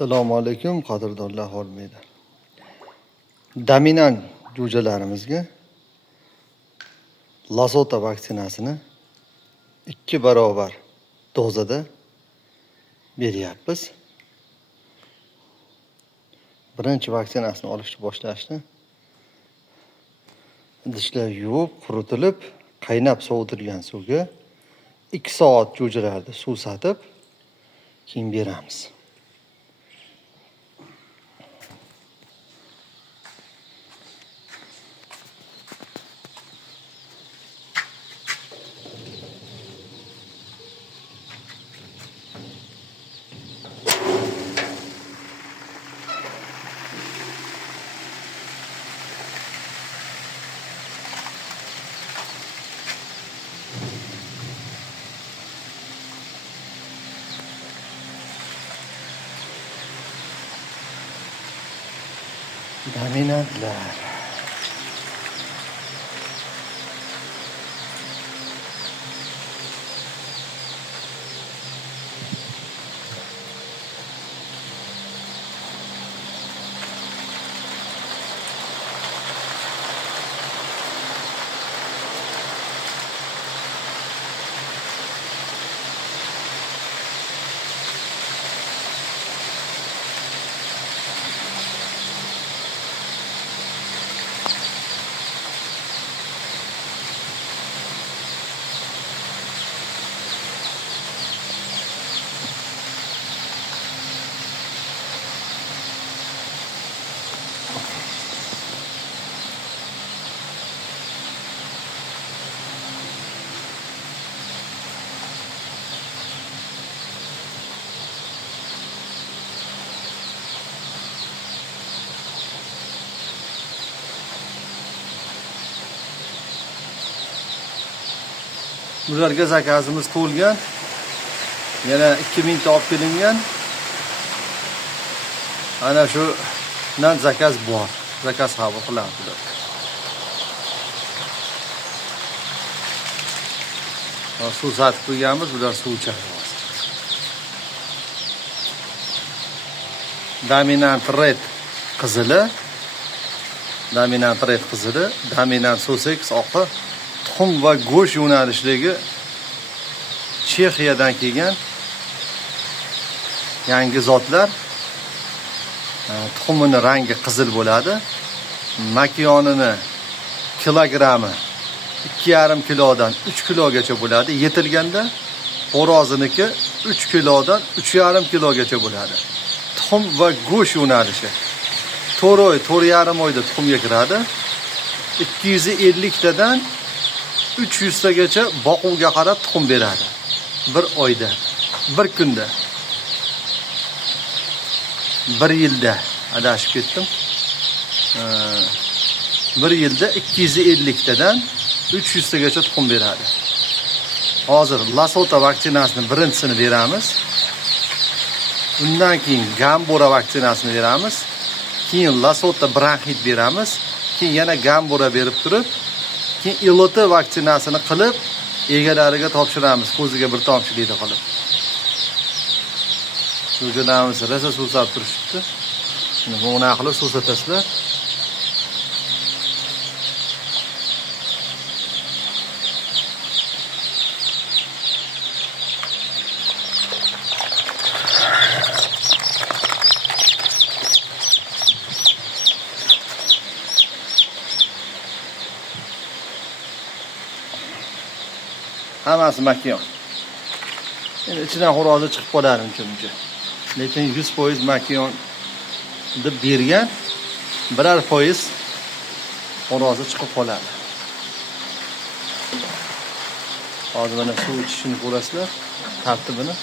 Assalomu alaykum qadrdonlar hormaylar. Dominant jo'jalarimizga Lasota vaksinasini 2 barobar dozada beryapmiz. Birinchi vaksinasini olishni boshlashdi. Idishlar yuvib, quritilib, qaynab sovutilgan suvga 2 soat jo'jalarni suv satib, keyin beramiz. Dominantlar. Bularga zakazimiz to'lgan. Yana 2000 ta olib kelingan. Ana shu nan zakaz bor. Zakaz qabul qilamiz. Suv satib qo'yganmiz, bular suv ichadi. Dominant red qizili, dominant red qizili, dominant sussex oqi, tuxum va go'sht yo'nalishdagi Chexiyadan kelgan yangi zotlar. Tuxumini rangi qizil bo'ladi. Makiyonini kilogrammi 2,5 kilodan 3 kilogacha bo'ladi. Yetilganda xo'roziniki 3 kilodan 3,5 kilogacha bo'ladi. Tuxum va go'sht yo'nalishi 4 oy, 4,5 oyda tuxumga kiradi. 250 tadan 300 tagacha boquvga qarab tuxum beradi. Bir oyda, bir kunda, bir yilda adashib ketdim. Bir yilda 250 tadan 300 tagacha tuxum beradi. Hozir Lasota vaksinasini birinchisini beramiz. Undan keyin Gambora vaksinasini beramiz. Keyin Lasota bronxit beramiz. Keyin yana Gambora berib turib, keyin ILT vaksinasini qilib egalariga topshiramiz, ko'ziga bir tomchilikda qilib. Jo'jalarimiz rosa suv solib turishibdi. Buni qilib suv sotasizlar. Hammasi makiyon. Endi ichidan xo'rozi chiqib qoladi uncha. Lekin 100% makiyon deb bergan, 1% xo'rozi chiqib qoladi. Hozir mana suv ichishini ko'rasizlar, tartibini.